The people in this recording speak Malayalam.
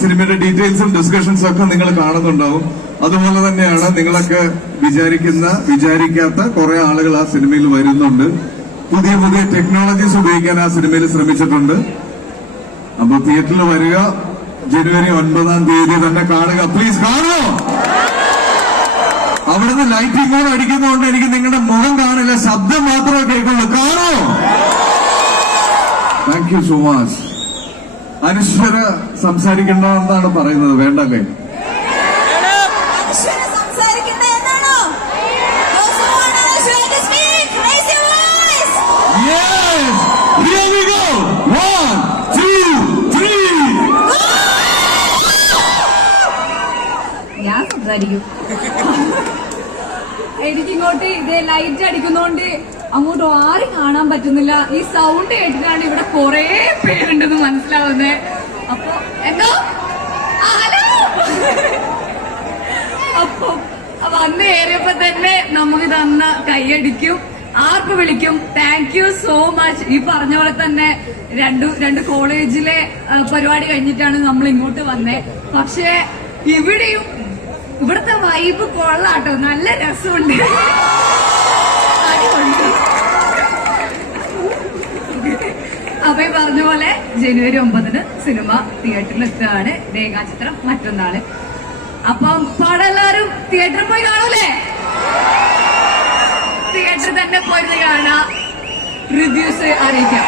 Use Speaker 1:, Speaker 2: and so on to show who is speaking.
Speaker 1: സിനിമയുടെ ഡീറ്റെയിൽസും ഡിസ്കഷൻസും ഒക്കെ നിങ്ങൾ കാണുന്നുണ്ടാവും. അതുപോലെ തന്നെയാണ് നിങ്ങളൊക്കെ വിചാരിക്കുന്ന വിചാരിക്കാത്ത കുറെ ആളുകൾ ആ സിനിമയിൽ വരുന്നുണ്ട്. പുതിയ പുതിയ ടെക്നോളജീസ് ഉപയോഗിക്കാൻ ആ സിനിമയിൽ ശ്രമിച്ചിട്ടുണ്ട്. അപ്പൊ തിയേറ്ററിൽ വരിക. ജനുവരി ഒൻപതാം തീയതി തന്നെ കാണുക. പ്ലീസ് കാണുമോ അവിടുന്ന് ലൈറ്റിംഗ് ഓൺ അടിക്കുന്നതുകൊണ്ട് എനിക്ക് നിങ്ങളുടെ മുഖം കാണില്ല. ശബ്ദം മാത്രമേ കേൾക്കുള്ളൂ. കാണോ thank you so much Anaswara
Speaker 2: സംസാരിക്കണ്ട എന്നാണ്
Speaker 1: പറയുന്നത്. വേണ്ടല്ലേ
Speaker 3: ഞാൻ സംസാരിക്കും. എനിക്കിങ്ങോട്ട് ഇതേ ലൈറ്റ് അടിക്കുന്നോണ്ട് അങ്ങോട്ട് ആരും കാണാൻ പറ്റുന്നില്ല. ഈ സൗണ്ട് കേട്ടിട്ടാണ് ഇവിടെ കൊറേ പേരുണ്ടെന്ന് മനസ്സിലാവുന്നത് അപ്പൊ എന്തോ? അപ്പൊ വന്ന് കയറിയപ്പോ തന്നെ നമുക്ക് തന്ന കൈയടിക്കും. ആർക്ക് വിളിക്കും? താങ്ക് യു സോ മച്ച് ഈ പറഞ്ഞ പോലെ തന്നെ രണ്ടു രണ്ട് കോളേജിലെ പരിപാടി കഴിഞ്ഞിട്ടാണ് നമ്മൾ ഇങ്ങോട്ട് വന്നേ. പക്ഷേ ഇവിടെയും ഇവിടുത്തെ വൈബ് കൊള്ളാട്ടോ. നല്ല രസമുണ്ട്. അപ്പൊ ഈ പറഞ്ഞ പോലെ ജനുവരി ഒമ്പതിന് സിനിമ തിയേറ്ററിൽ എത്തുകയാണ് രേഖാചിത്രം മറ്റന്നാൾ. അപ്പം പാടെ എല്ലാരും തിയേറ്ററിൽ പോയി കാണൂലേ? തിയേറ്ററിൽ തന്നെ പോയിരുന്ന് കാണാം. റിവ്യൂസ് അറിയിക്കാം.